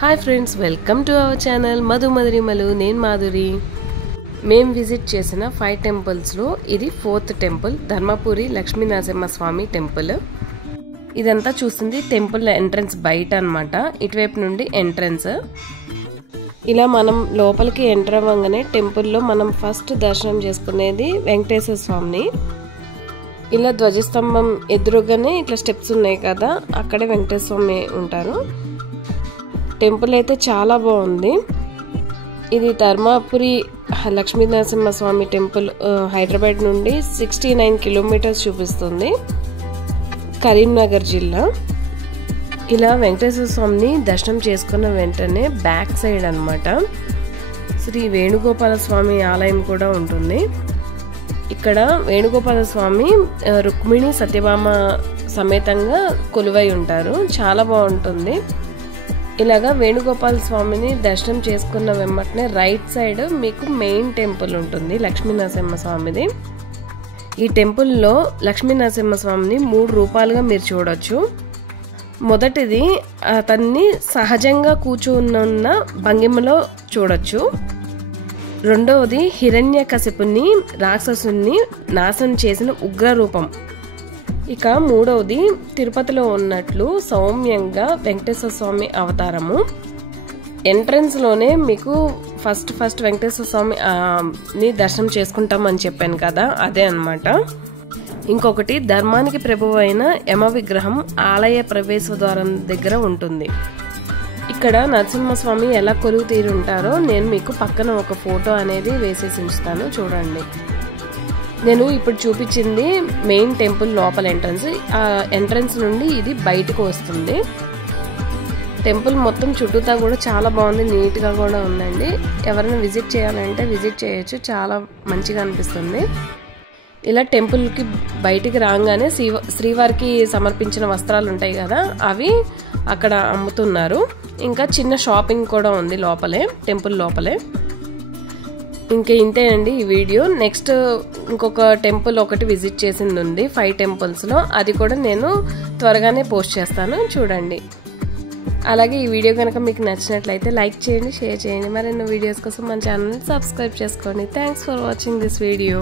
Hi friends, welcome to our channel Madhu మధురిమలు. నేను మాధురి. మేము విజిట్ చేసిన 5 టెంపుల్స్లో ఇది 4th temple, Dharmapuri Lakshminarasimhaswamy temple. ఇదంతా చూసింది టెంపుల్ ఎంట్రన్స్ బయట అన్నమాట. ఇటువైపు నుండి ఎంట్రన్స్. ఇలా మనం లోపలికి ఎంటర్ అవ్వగానే టెంపుల్లో మనం ఫస్ట్ దర్శనం చేసుకునేది వెంకటేశ్వర స్వామిని. ఇలా ధ్వజస్తంభం ఎదురుగానే ఇట్లా స్టెప్స్ ఉన్నాయి కదా, అక్కడే వెంకటేశ్వర స్వామి ఉంటారు. టెంపుల్ అయితే చాలా బాగుంది. ఇది ధర్మపురి లక్ష్మీనరసింహస్వామి టెంపుల్ హైదరాబాద్ నుండి 69 కిలోమీటర్స్ చూపిస్తుంది, కరీంనగర్ జిల్లా. ఇలా వెంకటేశ్వర స్వామిని దర్శనం చేసుకున్న వెంటనే బ్యాక్ సైడ్ అన్నమాట శ్రీ వేణుగోపాల స్వామి ఆలయం కూడా ఉంటుంది. ఇక్కడ వేణుగోపాల స్వామి రుక్మిణి సత్యభామ సమేతంగా కొలువై ఉంటారు. చాలా బాగుంటుంది. ఇలాగా వేణుగోపాల స్వామిని దర్శనం చేసుకున్న వెంబటనే రైట్ సైడ్ మీకు మెయిన్ టెంపుల్ ఉంటుంది, లక్ష్మీనరసింహస్వామిది. ఈ టెంపుల్లో లక్ష్మీనరసింహస్వామిని 3 రూపాలుగా మీరు చూడొచ్చు. మొదటిది అతన్ని సహజంగా కూర్చున్న భంగిమలో చూడొచ్చు. రెండవది హిరణ్యకశిపుని రాక్షసుని నాశనం చేసిన ఉగ్ర రూపం. ఇక మూడవది తిరుపతిలో ఉన్నట్లు సౌమ్యంగా వెంకటేశ్వర స్వామి అవతారము. ఎంట్రన్స్లోనే మీకు ఫస్ట్ వెంకటేశ్వర స్వామిని దర్శనం చేసుకుంటామని చెప్పాను కదా, అదే అన్నమాట. ఇంకొకటి ధర్మానికి ప్రభువు అయిన యమ విగ్రహం ఆలయ ప్రవేశ ద్వారం దగ్గర ఉంటుంది. ఇక్కడ నరసింహస్వామి ఎలా కొలువు తీరి ఉంటారో నేను మీకు పక్కన ఒక ఫోటో అనేది వేసేసి ఉంచుతాను, చూడండి. నేను ఇప్పుడు చూపించింది మెయిన్ టెంపుల్ లోపల ఎంట్రన్స్. ఆ ఎంట్రన్స్ నుండి ఇది బయటకు వస్తుంది. టెంపుల్ మొత్తం చుట్టూతా కూడా చాలా బాగుంది, నీట్గా కూడా ఉందండి. ఎవరైనా విజిట్ చేయాలంటే విజిట్ చేయొచ్చు, చాలా మంచిగా అనిపిస్తుంది. ఇలా టెంపుల్కి బయటికి రాగానే శ్రీవారికి సమర్పించిన వస్త్రాలు ఉంటాయి కదా, అవి అక్కడ అమ్ముతున్నారు. ఇంకా చిన్న షాపింగ్ కూడా ఉంది లోపలే, టెంపుల్ లోపలే. ఇంకా ఇంతేనండి ఈ వీడియో. నెక్స్ట్ ఇంకొక టెంపుల్ ఒకటి విజిట్ చేసింది ఉంది 5 టెంపుల్స్లో, అది కూడా నేను త్వరగానే పోస్ట్ చేస్తాను, చూడండి. అలాగే ఈ వీడియో కనుక మీకు నచ్చినట్లయితే లైక్ చేయండి, షేర్ చేయండి. మరెన్నో వీడియోస్ కోసం మన ఛానల్ని సబ్స్క్రైబ్ చేసుకోండి. Thanks for watching this video.